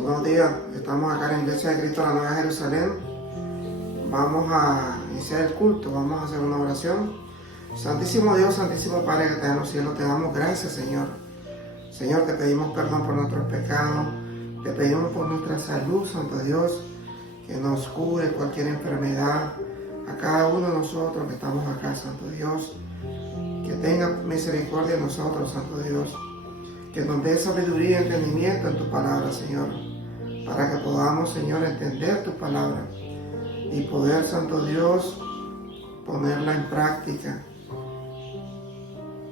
Sí, buenos días. Estamos acá en la Iglesia de Cristo de la Nueva Jerusalén. Vamos a iniciar el culto, vamos a hacer una oración. Santísimo Dios, Santísimo Padre que estás en los cielos, te damos gracias, Señor. Señor, te pedimos perdón por nuestros pecados, te pedimos por nuestra salud, Santo Dios, que nos cure cualquier enfermedad a cada uno de nosotros que estamos acá, Santo Dios. Que tenga misericordia de nosotros, Santo Dios. Que nos dé sabiduría y entendimiento en tu palabra, Señor, para que podamos, Señor, entender tu palabra y poder, Santo Dios, ponerla en práctica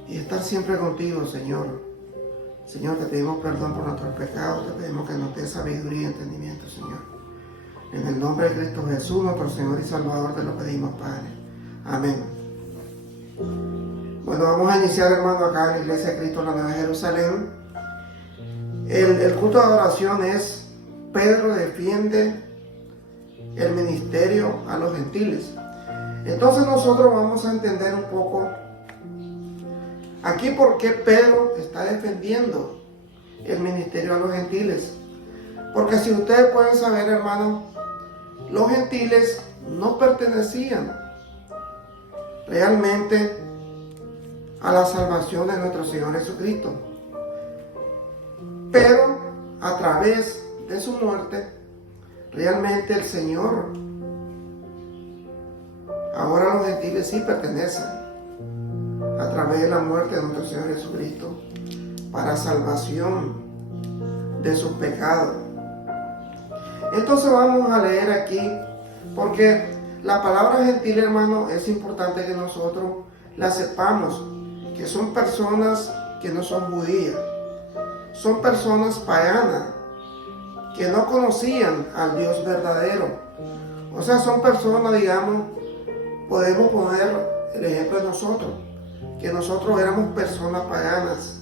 y estar siempre contigo, Señor. Señor, te pedimos perdón por nuestros pecados, te pedimos que nos dé sabiduría y entendimiento, Señor. En el nombre de Cristo Jesús, nuestro Señor y Salvador, te lo pedimos, Padre. Amén. Bueno, vamos a iniciar, hermano, acá en la Iglesia de Cristo de la Nueva Jerusalén. El culto de adoración es Pedro defiende el ministerio a los gentiles. Entonces nosotros vamos a entender un poco aquí por qué Pedro está defendiendo el ministerio a los gentiles. Porque si ustedes pueden saber, hermano, los gentiles no pertenecían realmente a la salvación de nuestro Señor Jesucristo. Pero a través de su muerte, realmente el Señor, ahora los gentiles sí pertenecen a través de la muerte de nuestro Señor Jesucristo para salvación de sus pecados. Entonces vamos a leer aquí, porque la palabra gentil, hermano, es importante que nosotros la sepamos, que son personas que no son judías, son personas paganas, que no conocían al Dios verdadero. O sea, son personas, digamos, podemos poner el ejemplo de nosotros, que nosotros éramos personas paganas,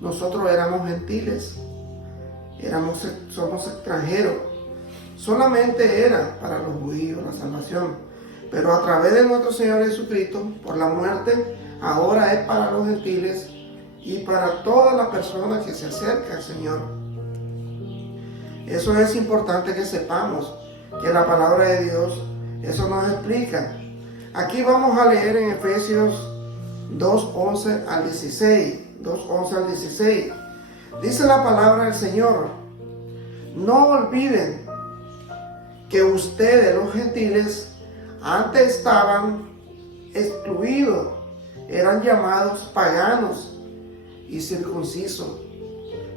nosotros éramos gentiles, somos extranjeros, solamente era para los judíos la salvación, pero a través de nuestro Señor Jesucristo, por la muerte, ahora es para los gentiles y para todas las personas que se acercan al Señor. Eso es importante que sepamos, que la palabra de Dios, eso nos explica. Aquí vamos a leer en Efesios 2:11 al 16. 2:11 al 16. Dice la palabra del Señor: no olviden que ustedes, los gentiles, antes estaban excluidos, eran llamados paganos y circuncisos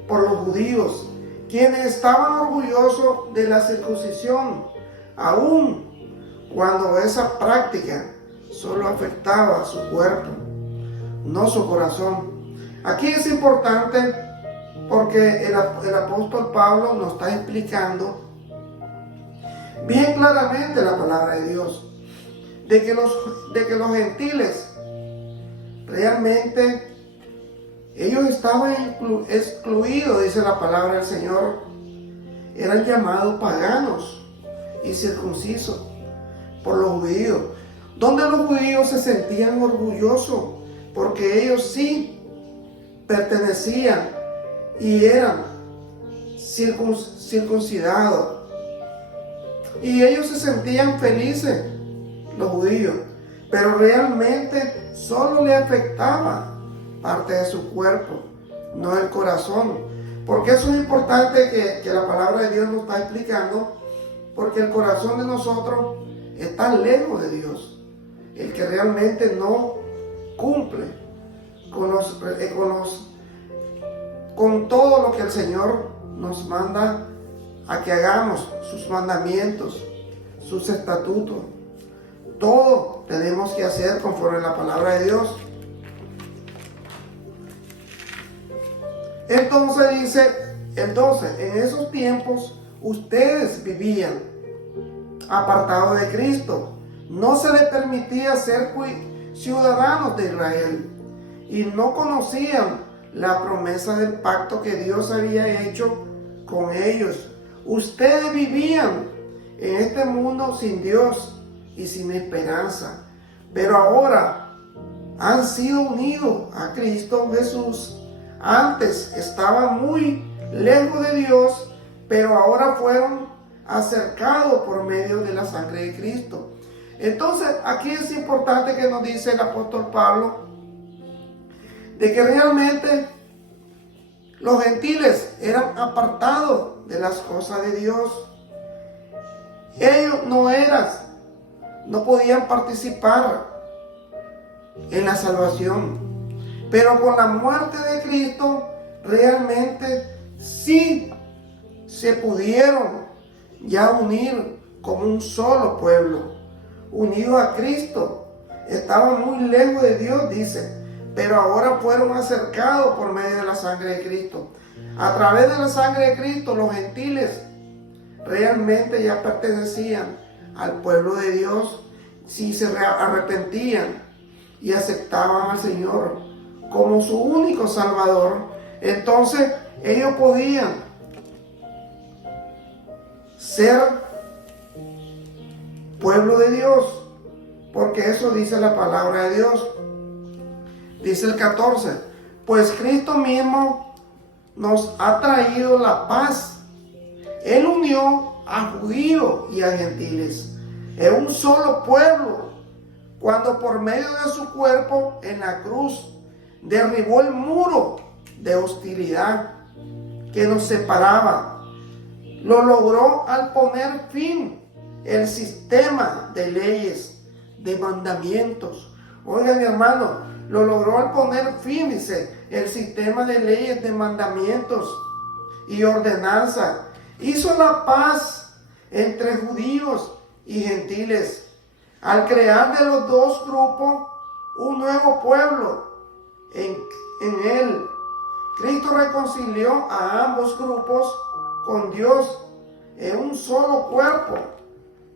por los judíos, quienes estaban orgullosos de la circuncisión, aun cuando esa práctica solo afectaba a su cuerpo, no su corazón. Aquí es importante porque el apóstol Pablo nos está explicando bien claramente la palabra de Dios, de que los gentiles realmente ellos estaban excluidos, dice la palabra del Señor, eran llamados paganos y circuncisos por los judíos, donde los judíos se sentían orgullosos porque ellos sí pertenecían y eran circuncidados, y ellos se sentían felices, los judíos, pero realmente solo le afectaba parte de su cuerpo, no el corazón. Porque eso es importante que la palabra de Dios nos está explicando, porque el corazón de nosotros está lejos de Dios. El que realmente no cumple con todo lo que el Señor nos manda a que hagamos, sus mandamientos, sus estatutos. Todo tenemos que hacer conforme a la palabra de Dios. Entonces dice el 12: en esos tiempos ustedes vivían apartados de Cristo. No se les permitía ser ciudadanos de Israel y no conocían la promesa del pacto que Dios había hecho con ellos. Ustedes vivían en este mundo sin Dios y sin esperanza, pero ahora han sido unidos a Cristo Jesús. Antes estaban muy lejos de Dios, pero ahora fueron acercados por medio de la sangre de Cristo. Entonces, aquí es importante que nos dice el apóstol Pablo de que realmente los gentiles eran apartados de las cosas de Dios. Ellos no podían participar en la salvación. Pero con la muerte de Cristo, realmente sí se pudieron ya unir como un solo pueblo, unidos a Cristo. Estaban muy lejos de Dios, dice, pero ahora fueron acercados por medio de la sangre de Cristo. A través de la sangre de Cristo, los gentiles realmente ya pertenecían al pueblo de Dios si se arrepentían y aceptaban al Señor como su único Salvador. Entonces ellos podían ser pueblo de Dios, porque eso dice la palabra de Dios. Dice el 14, pues Cristo mismo nos ha traído la paz. Él unió a judíos y a gentiles en un solo pueblo, cuando por medio de su cuerpo en la cruz derribó el muro de hostilidad que nos separaba. Lo logró al poner fin al sistema de leyes, de mandamientos. Oigan, mi hermano, lo logró al poner fin, dice, el sistema de leyes, de mandamientos y ordenanza. Hizo la paz entre judíos y gentiles al crear de los dos grupos un nuevo pueblo en él. Cristo reconcilió a ambos grupos con Dios en un solo cuerpo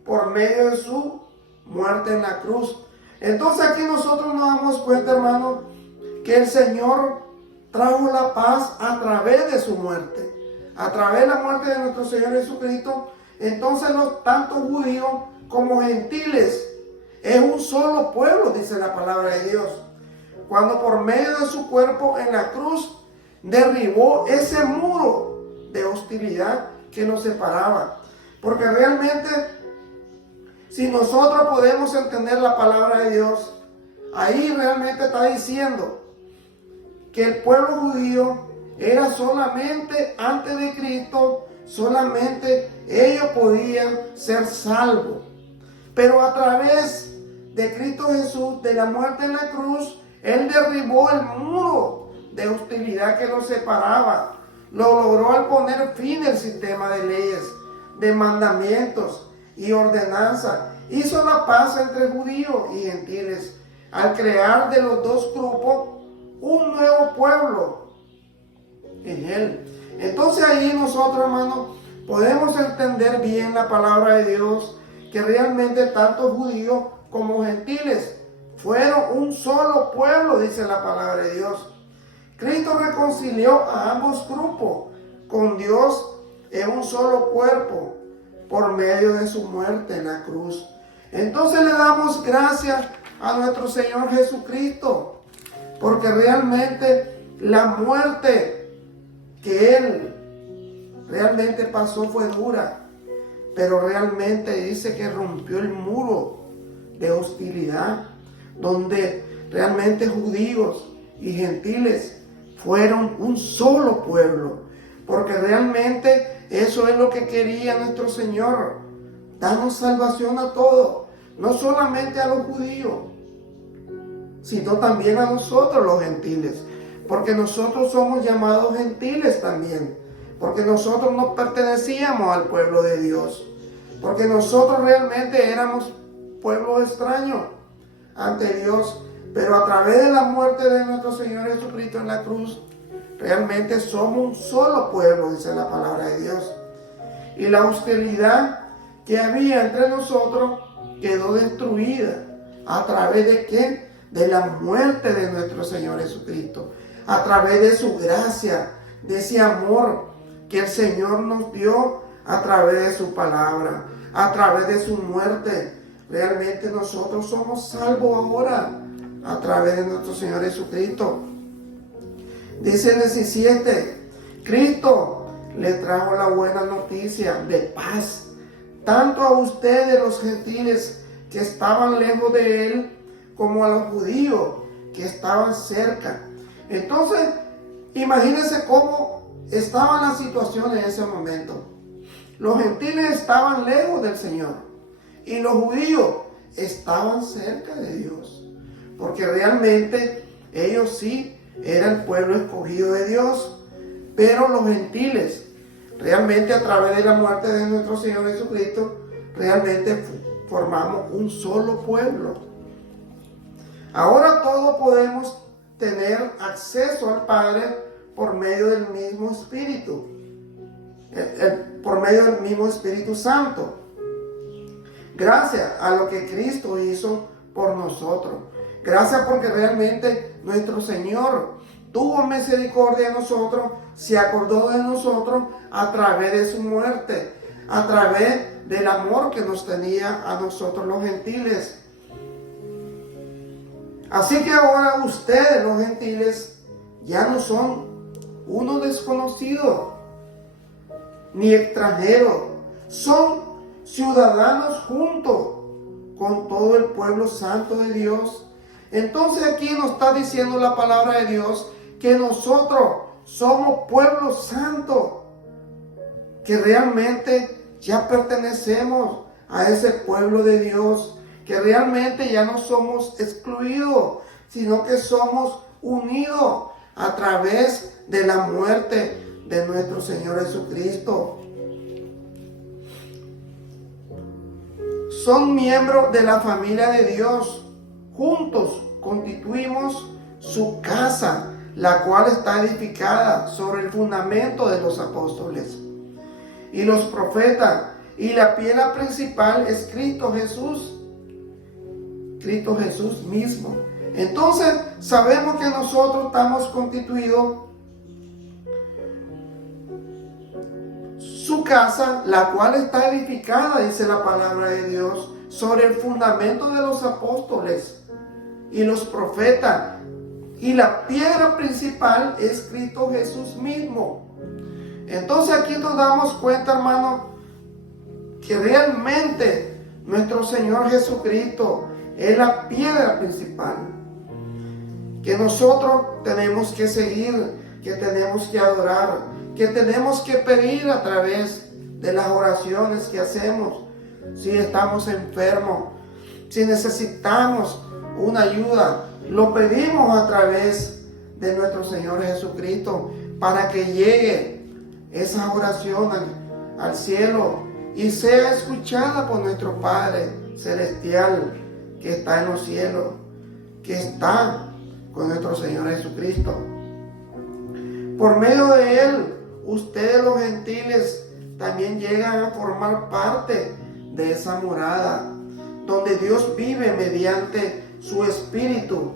por medio de su muerte en la cruz. Entonces aquí nosotros nos damos cuenta, hermano, que el Señor trajo la paz a través de su muerte, a través de la muerte de nuestro Señor Jesucristo. Entonces tanto judíos como gentiles es un solo pueblo, dice la palabra de Dios, cuando por medio de su cuerpo en la cruz derribó ese muro de hostilidad que nos separaba. Porque realmente, si nosotros podemos entender la palabra de Dios, ahí realmente está diciendo que el pueblo judío era solamente antes de Cristo, solamente ellos podían ser salvos. Pero a través de Cristo Jesús, de la muerte en la cruz, Él derribó el muro de hostilidad que los separaba. Lo logró al poner fin al sistema de leyes, de mandamientos y ordenanzas. Hizo la paz entre judíos y gentiles al crear de los dos grupos un nuevo pueblo en Él. Entonces ahí nosotros, hermanos, podemos entender bien la palabra de Dios, que realmente tanto judíos como gentiles fueron un solo pueblo, dice la palabra de Dios. Cristo reconcilió a ambos grupos con Dios en un solo cuerpo por medio de su muerte en la cruz. Entonces le damos gracias a nuestro Señor Jesucristo, porque realmente la muerte que Él realmente pasó fue dura, pero realmente dice que rompió el muro de hostilidad, donde realmente judíos y gentiles fueron un solo pueblo, porque realmente eso es lo que quería nuestro Señor, darnos salvación a todos, no solamente a los judíos, sino también a nosotros los gentiles, porque nosotros somos llamados gentiles también, porque nosotros no pertenecíamos al pueblo de Dios, porque nosotros realmente éramos pueblo extraño ante Dios, pero a través de la muerte de nuestro Señor Jesucristo en la cruz, realmente somos un solo pueblo, dice la palabra de Dios. Y la hostilidad que había entre nosotros quedó destruida. ¿A través de qué? De la muerte de nuestro Señor Jesucristo. A través de su gracia, de ese amor que el Señor nos dio a través de su palabra, a través de su muerte. Realmente nosotros somos salvos ahora a través de nuestro Señor Jesucristo. Dice el 17, Cristo le trajo la buena noticia de paz, tanto a ustedes los gentiles que estaban lejos de él, como a los judíos que estaban cerca. Entonces, imagínense cómo estaba la situación en ese momento. Los gentiles estaban lejos del Señor y los judíos estaban cerca de Dios, porque realmente ellos sí eran el pueblo escogido de Dios, pero los gentiles realmente a través de la muerte de nuestro Señor Jesucristo realmente formamos un solo pueblo. Ahora todos podemos tener acceso al Padre por medio del mismo Espíritu, por medio del mismo Espíritu Santo, gracias a lo que Cristo hizo por nosotros. Gracias porque realmente nuestro Señor tuvo misericordia de nosotros, se acordó de nosotros a través de su muerte, a través del amor que nos tenía a nosotros los gentiles. Así que ahora ustedes los gentiles ya no son unos desconocidos ni extranjeros, son ciudadanos juntos con todo el pueblo santo de Dios. Entonces aquí nos está diciendo la palabra de Dios que nosotros somos pueblo santo, que realmente ya pertenecemos a ese pueblo de Dios, que realmente ya no somos excluidos, sino que somos unidos a través de la muerte de nuestro Señor Jesucristo. Son miembros de la familia de Dios. Juntos constituimos su casa, la cual está edificada sobre el fundamento de los apóstoles y los profetas, y la piedra principal es Cristo Jesús mismo. Entonces sabemos que nosotros estamos constituidos su casa, la cual está edificada, dice la palabra de Dios, sobre el fundamento de los apóstoles y los profetas, y la piedra principal es Cristo Jesús mismo. Entonces aquí nos damos cuenta, hermano, que realmente nuestro Señor Jesucristo es la piedra principal, que nosotros tenemos que seguir, que tenemos que adorar, que tenemos que pedir a través de las oraciones que hacemos. Si estamos enfermos, si necesitamos una ayuda, lo pedimos a través de nuestro Señor Jesucristo para que llegue esa oración al cielo y sea escuchada por nuestro Padre Celestial que está en los cielos, que está con nuestro Señor Jesucristo. Por medio de Él, ustedes los gentiles también llegan a formar parte de esa morada, donde Dios vive mediante su Espíritu.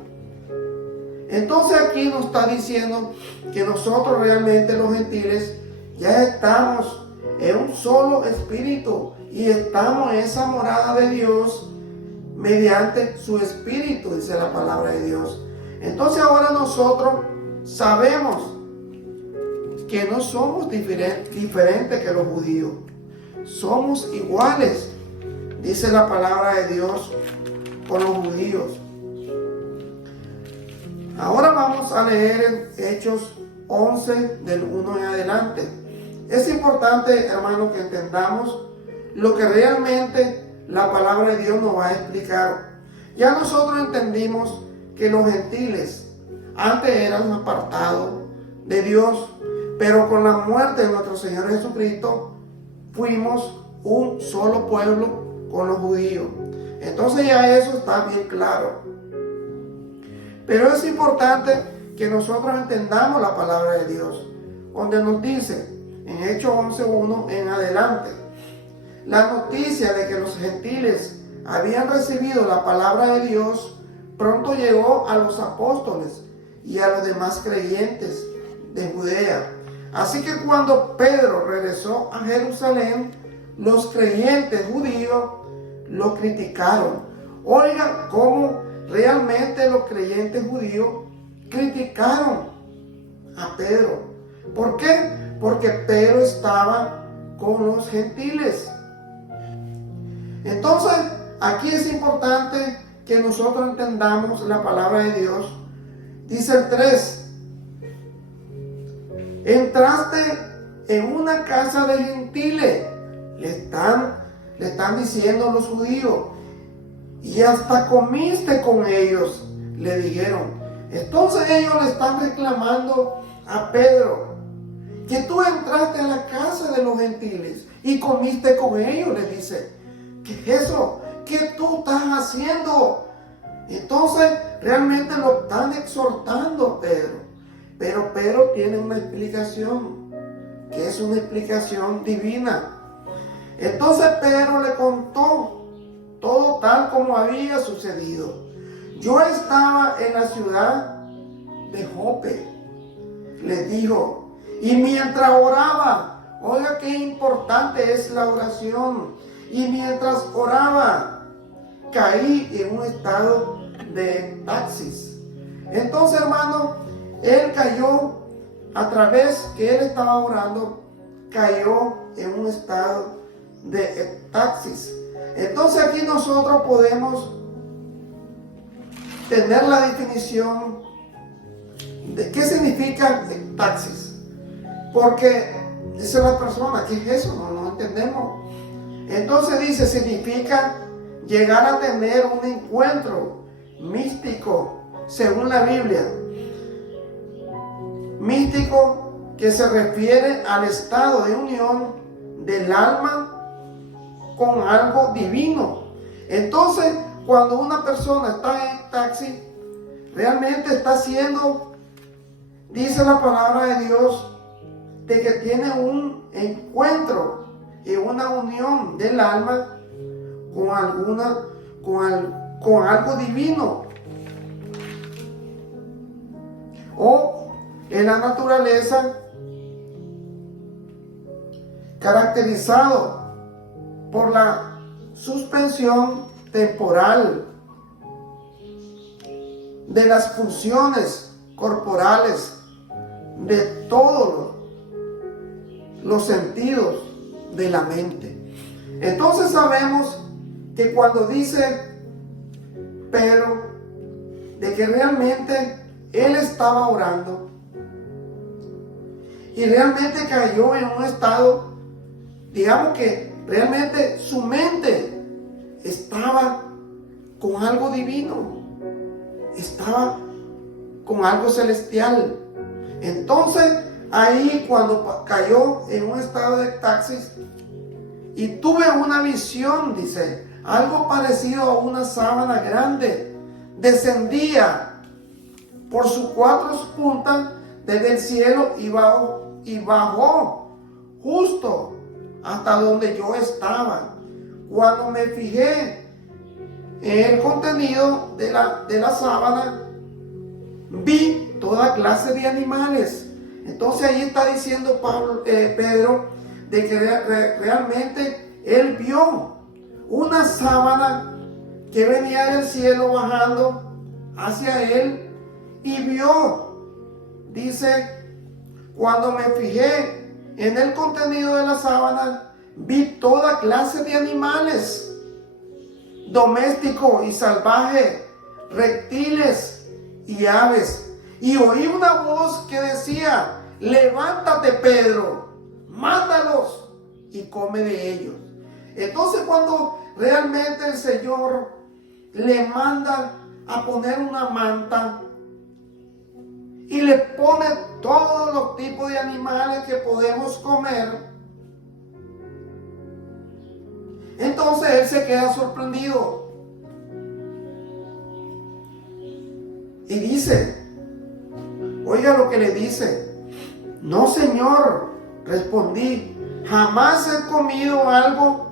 Entonces aquí nos está diciendo que nosotros realmente los gentiles ya estamos en un solo espíritu y estamos en esa morada de Dios mediante su Espíritu, dice la palabra de Dios. Entonces ahora nosotros sabemos que no somos diferentes que los judíos, somos iguales, dice la palabra de Dios, con los judíos. Ahora vamos a leer en Hechos 11 del 1 en adelante. Es importante, hermanos, que entendamos lo que realmente la palabra de Dios nos va a explicar. Ya nosotros entendimos que los gentiles antes eran apartados de Dios, pero con la muerte de nuestro Señor Jesucristo fuimos un solo pueblo con los judíos. Entonces ya eso está bien claro. Pero es importante que nosotros entendamos la palabra de Dios, donde nos dice en Hechos 11:1 en adelante, la noticia de que los gentiles habían recibido la palabra de Dios pronto llegó a los apóstoles y a los demás creyentes de Judea. Así que cuando Pedro regresó a Jerusalén, los creyentes judíos lo criticaron. Oigan cómo realmente los creyentes judíos criticaron a Pedro. ¿Por qué? porque Pedro estaba con los gentiles. Entonces, aquí es importante que nosotros entendamos la palabra de Dios. Dice el 3: entraste en una casa de gentiles, le están diciendo los judíos, y hasta comiste con ellos, le dijeron. Entonces ellos le están reclamando a Pedro que tú entraste a la casa de los gentiles y comiste con ellos, le dice. ¿Qué es eso? ¿Qué tú estás haciendo? Entonces realmente lo están exhortando a Pedro. Pero Pedro tiene una explicación, que es una explicación divina. Entonces Pedro le contó todo tal como había sucedido. Yo estaba en la ciudad de Jope, le dijo, y mientras oraba, oiga qué importante es la oración, y mientras oraba, caí en un estado de éxtasis. Entonces, hermano, él cayó, a través que él estaba orando, cayó en un estado de éxtasis. Entonces aquí nosotros podemos tener la definición de qué significa éxtasis. Porque dice la persona, ¿qué es eso? No entendemos. Entonces dice, significa llegar a tener un encuentro místico, según la Biblia. Místico, que se refiere al estado de unión del alma con algo divino. Entonces, cuando una persona está en éxtasis, realmente está haciendo, dice la palabra de Dios, de que tiene un encuentro y una unión del alma con algo divino, o en la naturaleza, caracterizado por la suspensión temporal de las funciones corporales de todos los sentidos de la mente. Entonces sabemos que cuando dice Pedro de que realmente él estaba orando y realmente cayó en un estado, digamos que realmente su mente estaba con algo divino, estaba con algo celestial. Entonces ahí cuando cayó en un estado de éxtasis y tuve una visión, dice, algo parecido a una sábana grande descendía por sus cuatro puntas desde el cielo y bajó justo hasta donde yo estaba. Cuando me fijé en el contenido de la sábana, vi toda clase de animales. Entonces ahí está diciendo Pedro de que realmente él vio una sábana que venía del cielo bajando hacia él, y vio, dice, cuando me fijé en el contenido de la sábana, vi toda clase de animales, domésticos y salvajes, reptiles y aves. Y oí una voz que decía, levántate, Pedro, mátalos y come de ellos. Entonces cuando realmente el Señor le manda a poner una manta y le pone todos los tipos de animales que podemos comer, entonces él se queda sorprendido y dice, oiga lo que le dice, no, Señor, respondí, jamás he comido algo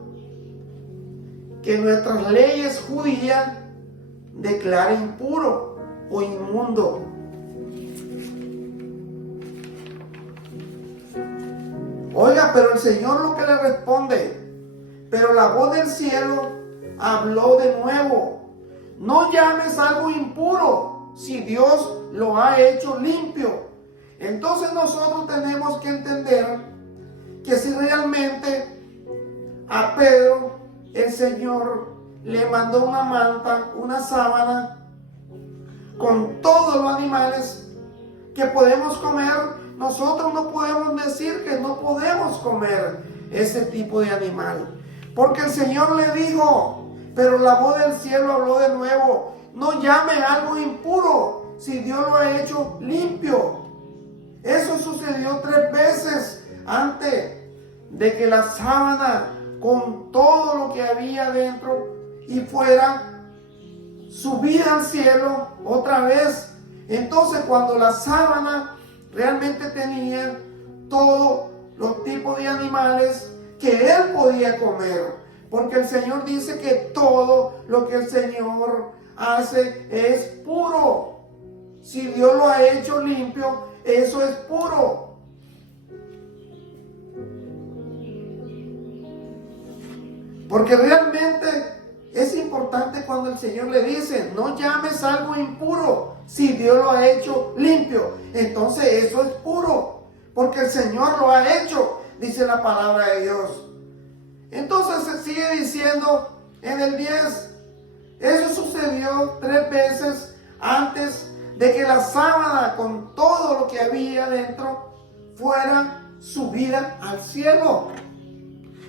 que nuestras leyes judías declaren impuro o inmundo. Oiga, pero el Señor lo que le responde, pero la voz del cielo habló de nuevo, no llames algo impuro si Dios lo ha hecho limpio. Entonces nosotros tenemos que entender que si realmente a Pedro el Señor le mandó una manta, una sábana con todos los animales que podemos comer, nosotros no podemos decir que no podemos comer ese tipo de animal. Porque el Señor le dijo, pero la voz del cielo habló de nuevo, no llame algo impuro si Dios lo ha hecho limpio. Eso sucedió 3 veces antes de que la sábana con todo lo que había dentro y fuera subida al cielo otra vez. Entonces cuando la sábana realmente tenía todos los tipos de animales que él podía comer, porque el Señor dice que todo lo que el Señor hace es puro. Si Dios lo ha hecho limpio, eso es puro. Porque realmente es importante cuando el Señor le dice, no llames algo impuro, si Dios lo ha hecho limpio. Entonces eso es puro, porque el Señor lo ha hecho, dice la palabra de Dios. Entonces se sigue diciendo en el 10, eso sucedió 3 veces antes de que la sábana con todo lo que había dentro fuera subida al cielo.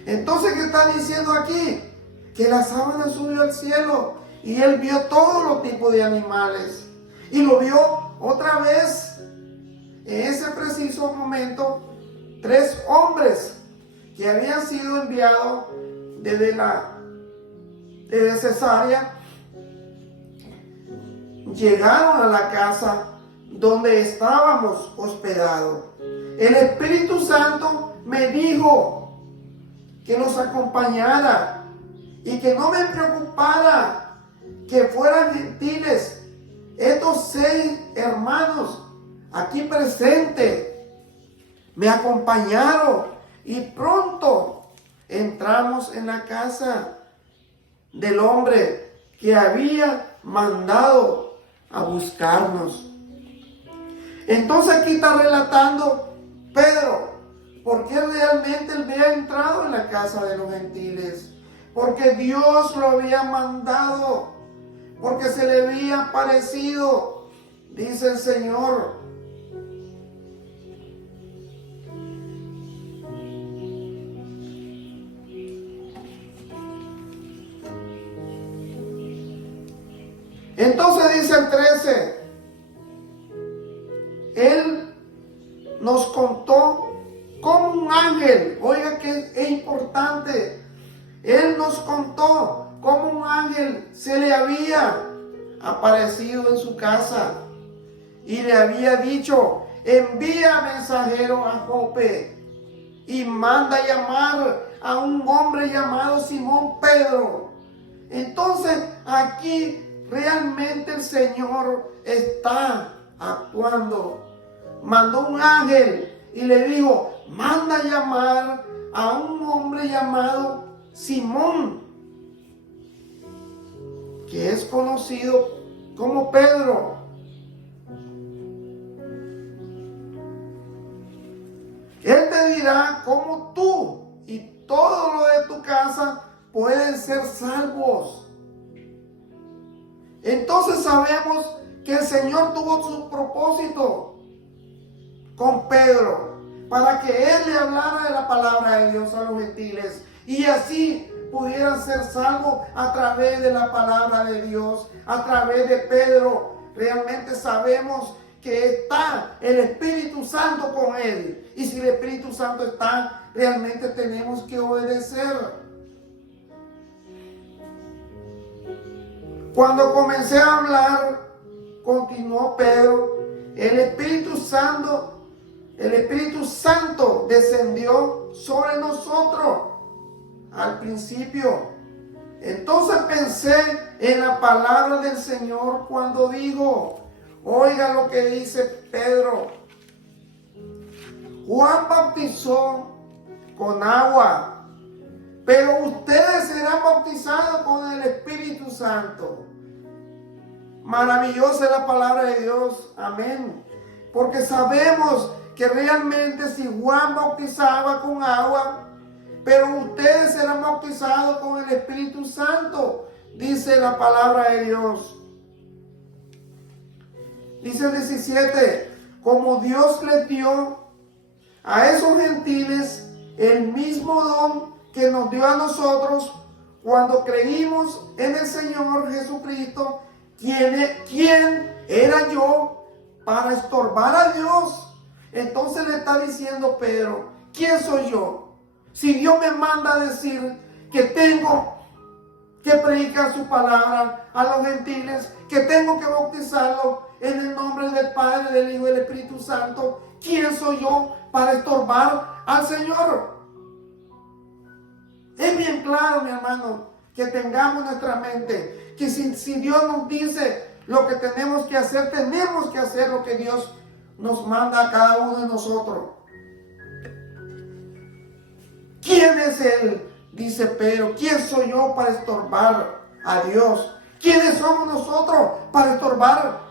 Entonces, ¿qué está diciendo aquí? Que la sábana subió al cielo y él vio todos los tipos de animales. Y lo vio otra vez. En ese preciso momento, 3 hombres que habían sido enviados desde Cesarea llegaron a la casa donde estábamos hospedados. El Espíritu Santo me dijo que los acompañara y que no me preocupara que fueran gentiles. Estos 6 hermanos aquí presentes me acompañaron y pronto entramos en la casa del hombre que había mandado a buscarnos. Entonces aquí está relatando Pedro por qué realmente él había entrado en la casa de los gentiles. Porque Dios lo había mandado, porque se le había aparecido, dice el Señor. Entonces dice el 13, él nos contó como un ángel, oiga que es importante, él nos contó cómo un ángel se le había aparecido en su casa y le había dicho, envía mensajero a Jope y manda llamar a un hombre llamado Simón Pedro. Entonces aquí realmente el Señor está actuando. Mandó un ángel y le dijo, manda llamar a un hombre llamado Simón, que es conocido como Pedro. Él te dirá cómo tú y todo lo de tu casa pueden ser salvos. Entonces sabemos que el Señor tuvo su propósito con Pedro para que él le hablara de la palabra de Dios a los gentiles y así pudieran ser salvos a través de la palabra de Dios, a través de Pedro. Realmente sabemos que está el Espíritu Santo con él, y si el Espíritu Santo está, realmente tenemos que obedecer. Cuando comencé a hablar, continuó Pedro, el Espíritu Santo descendió sobre nosotros al principio. Entonces pensé en la palabra del Señor cuando dijo, oiga lo que dice Pedro. Juan bautizó con agua, pero ustedes serán bautizados con el Espíritu Santo. Maravillosa es la palabra de Dios. Amén. Porque sabemos que realmente si Juan bautizaba con agua, pero ustedes serán bautizados con el Espíritu Santo, dice la palabra de Dios. Dice el 17, como Dios les dio a esos gentiles el mismo don que nos dio a nosotros cuando creímos en el Señor Jesucristo, ¿quién era yo para estorbar a Dios? Entonces le está diciendo Pedro, ¿quién soy yo? Si Dios me manda a decir que tengo que predicar su palabra a los gentiles, que tengo que bautizarlos en el nombre del Padre, del Hijo y del Espíritu Santo, ¿quién soy yo para estorbar al Señor? Es bien claro, mi hermano, que tengamos en nuestra mente que si Dios nos dice lo que tenemos que hacer lo que Dios nos manda a cada uno de nosotros. ¿Quién es Él? Dice Pedro, ¿quién soy yo para estorbar a Dios? ¿Quiénes somos nosotros para estorbar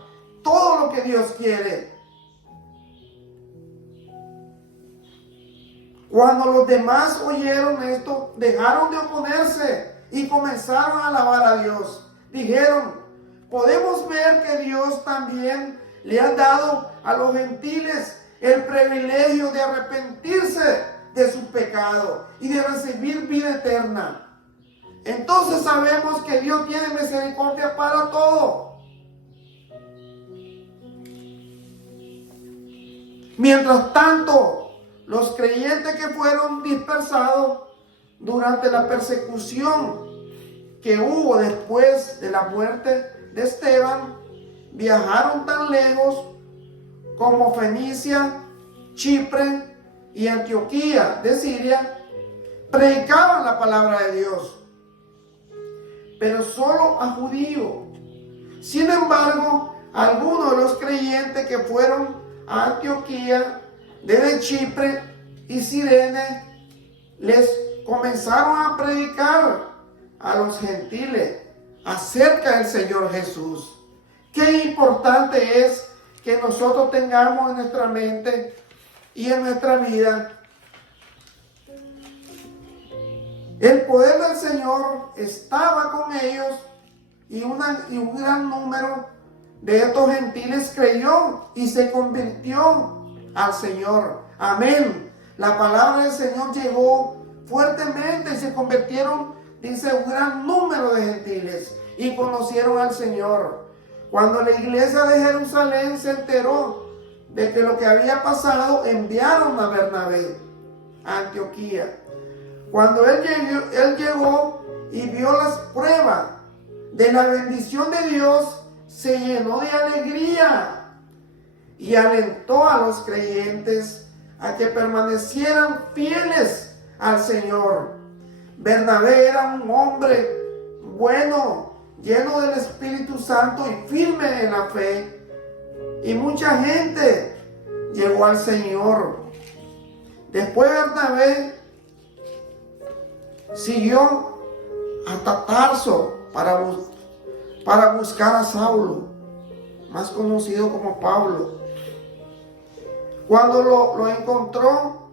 todo lo que Dios quiere? Cuando los demás oyeron esto, dejaron de oponerse y comenzaron a alabar a Dios. Dijeron, podemos ver que Dios también le ha dado a los gentiles el privilegio de arrepentirse de su pecado y de recibir vida eterna. Entonces sabemos que Dios tiene misericordia para todo. Mientras tanto, los creyentes que fueron dispersados durante la persecución que hubo después de la muerte de Esteban, viajaron tan lejos como Fenicia, Chipre y Antioquía de Siria, predicaban la palabra de Dios, pero solo a judíos. Sin embargo, algunos de los creyentes que fueron a Antioquía desde Chipre y Cirene les comenzaron a predicar a los gentiles acerca del Señor Jesús. Qué importante es que nosotros tengamos en nuestra mente y en nuestra vida el poder del Señor estaba con ellos y un gran número de estos gentiles creyó y se convirtió al Señor. Amén. La palabra del Señor llegó fuertemente y se convirtieron, dice, un gran número de gentiles y conocieron al Señor. Cuando la iglesia de Jerusalén se enteró de que lo que había pasado, enviaron a Bernabé a Antioquía. Cuando él llegó y vio las pruebas de la bendición de Dios, se llenó de alegría y alentó a los creyentes a que permanecieran fieles al Señor. Bernabé era un hombre bueno, lleno del Espíritu Santo y firme en la fe. Y mucha gente llegó al Señor. Después Bernabé siguió hasta Tarso para buscar a Saulo, más conocido como Pablo. Cuando lo encontró,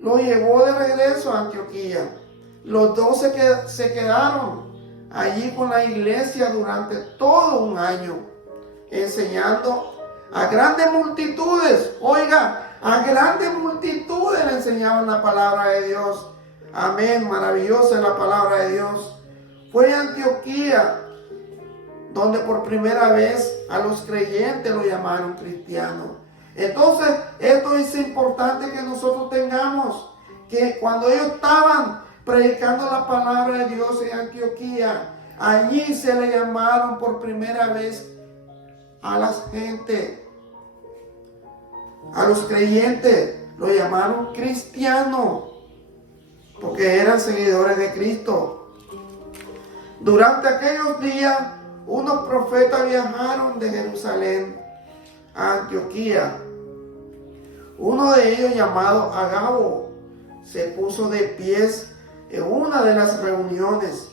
lo llevó de regreso a Antioquía. Los dos se quedaron allí con la iglesia durante todo un año, enseñando a grandes multitudes. Oiga, a grandes multitudes le enseñaban la palabra de Dios. Amén, maravillosa es la palabra de Dios. Fue en Antioquía donde por primera vez a los creyentes lo llamaron cristianos. Entonces, esto es importante que nosotros tengamos, que cuando ellos estaban predicando la palabra de Dios en Antioquía, allí se le llamaron por primera vez a la gente, a los creyentes, lo llamaron cristianos, porque eran seguidores de Cristo. Durante aquellos días, unos profetas viajaron de Jerusalén a Antioquía. Uno de ellos, llamado Agabo, se puso de pies en una de las reuniones.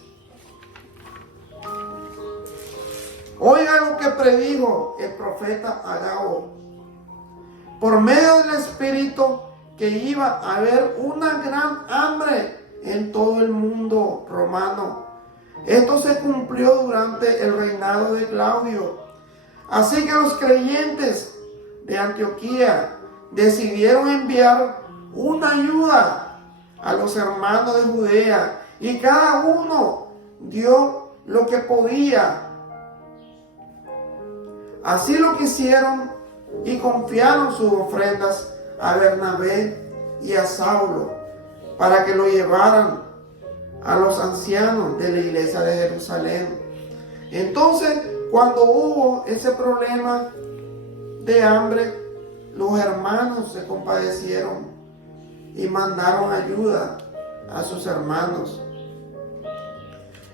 Oigan lo que predijo el profeta Agabo. por medio del Espíritu, que iba a haber una gran hambre en todo el mundo romano. Esto se cumplió durante el reinado de Claudio. Así que los creyentes de Antioquía decidieron enviar una ayuda a los hermanos de Judea, y cada uno dio lo que podía. Así lo que hicieron, y confiaron sus ofrendas a Bernabé y a Saulo para que lo llevaran a los ancianos de la iglesia de Jerusalén. Entonces, cuando hubo ese problema de hambre, los hermanos se compadecieron y mandaron ayuda a sus hermanos.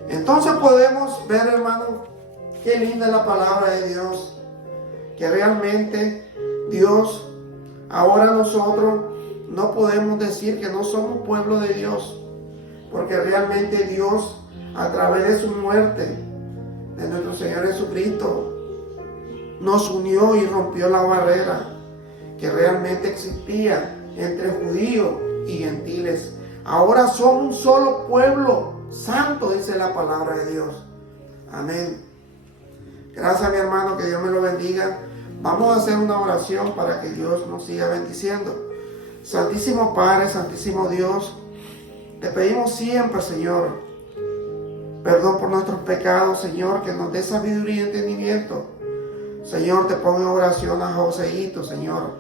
Entonces podemos ver, hermanos, qué linda es la palabra de Dios, que realmente Dios, ahora nosotros no podemos decir que no somos pueblo de Dios, porque realmente Dios, a través de su muerte, de nuestro Señor Jesucristo, nos unió y rompió la barrera que realmente existía entre judíos y gentiles. Ahora somos un solo pueblo santo, dice la palabra de Dios. Amén. Gracias, mi hermano, que Dios me lo bendiga. Vamos a hacer una oración para que Dios nos siga bendiciendo. Santísimo Padre, Santísimo Dios, te pedimos siempre, Señor, perdón por nuestros pecados, Señor, que nos dé sabiduría y entendimiento. Señor, te pongo en oración a Joséito, Señor,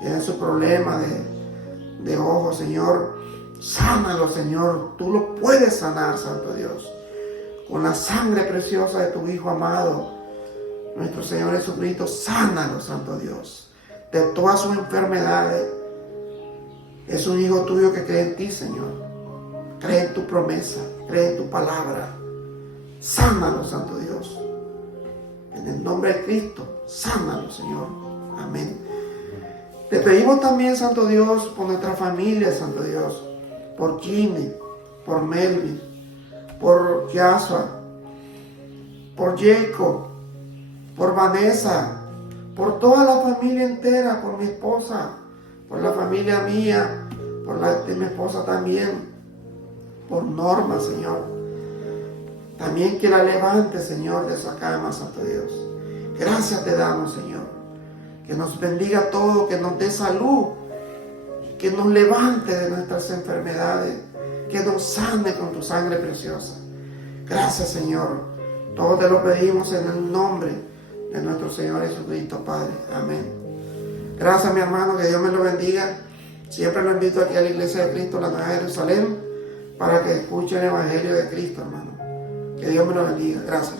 tiene su problema de ojos, Señor. Sánalo, Señor, tú lo puedes sanar, Santo Dios, con la sangre preciosa de tu Hijo amado, nuestro Señor Jesucristo. Sánalo, Santo Dios, de todas sus enfermedades. Es un hijo tuyo que cree en ti, Señor. Cree en tu promesa, cree en tu palabra. Sánalo, Santo Dios. En el nombre de Cristo, sánalo, Señor. Amén. Te pedimos también, Santo Dios, por nuestra familia, Santo Dios, por Jimmy, por Melvin, por Yasua, por Jacob, por Vanessa, por toda la familia entera, por mi esposa, por la familia mía, por la de mi esposa también, por Norma, Señor. También que la levante, Señor, de esa cama, Santo Dios. Gracias te damos, Señor. Que nos bendiga todo, que nos dé salud, que nos levante de nuestras enfermedades, que nos sane con tu sangre preciosa. Gracias, Señor. Todo te lo pedimos en el nombre de nuestro Señor Jesucristo, Padre. Amén. Gracias, mi hermano, que Dios me lo bendiga. Siempre lo invito aquí a la Iglesia de Cristo, la Nueva Jerusalén, para que escuchen el Evangelio de Cristo, hermano. Que Dios me lo bendiga. Gracias.